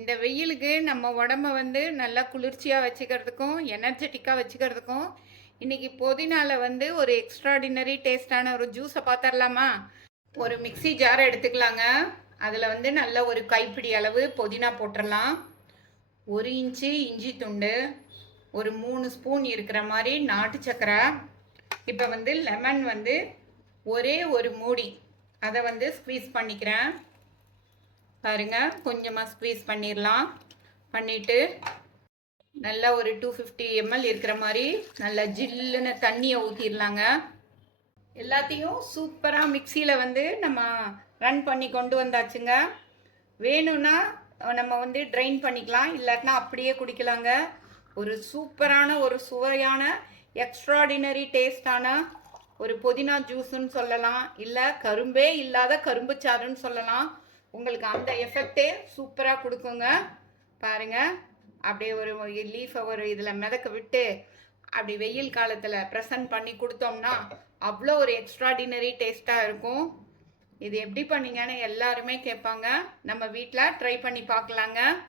இந்த வெயிலுக்கு நம்ம உடம்ப வந்து நல்லா குளிர்ச்சியாக வச்சுக்கிறதுக்கும் எனர்ஜெட்டிக்காக வச்சுக்கிறதுக்கும் இன்னைக்கு புதினால வந்து ஒரு எக்ஸ்ட்ராடினரி டேஸ்டான ஒரு ஜூஸை பார்த்துடலாமா. ஒரு மிக்ஸி ஜாரை எடுத்துக்கலாங்க. அதில் வந்து நல்ல ஒரு கைப்பிடி அளவு புதினா போட்டுடலாம். 1 இன்ச்சு இஞ்சி துண்டு, ஒரு 3 ஸ்பூன் இருக்கிற மாதிரி நாட்டு சக்கரை. இப்போ வந்து லெமன் வந்து ஒரே ஒரு மூடி அதை வந்து ஸ்க்வீஸ் பண்ணிக்கிறேன். பாருங்க, கொஞ்சமாக ஸ்க்வீஸ் பண்ணிடலாம். பண்ணிவிட்டு நல்லா ஒரு 250 ml இருக்கிற மாதிரி நல்லா ஜில்லுன்னு தண்ணியை ஊற்றிடலாங்க. எல்லாத்தையும் சூப்பராக மிக்சியில் வந்து நம்ம ரன் பண்ணி கொண்டு வந்தாச்சுங்க. வேணும்னா நம்ம வந்து ட்ரைன் பண்ணிக்கலாம், இல்லாட்டினா அப்படியே குடிக்கலாங்க. ஒரு சூப்பரான ஒரு சுவையான எக்ஸ்ட்ராடினரி டேஸ்டான ஒரு புதினா ஜூஸுன்னு சொல்லலாம், இல்லை கரும்பே இல்லாத கரும்பு சாறுன்னு சொல்லலாம். உங்களுக்கு அந்த எஃபெக்டே சூப்பராக கொடுக்குங்க. பாருங்கள், அப்படியே ஒரு லீஃபை ஒரு இதில் மிதக்க விட்டு அப்படி வெயில் காலத்தில் ப்ரெசன்ட் பண்ணி கொடுத்தோம்னா அவ்வளோ ஒரு எக்ஸ்ட்ராடினரி டேஸ்ட்டாக இருக்கும். இது எப்படி பண்ணீங்கன்னு எல்லாருமே கேட்பாங்க. நம்ம வீட்டில் ட்ரை பண்ணி பார்க்கலாங்க.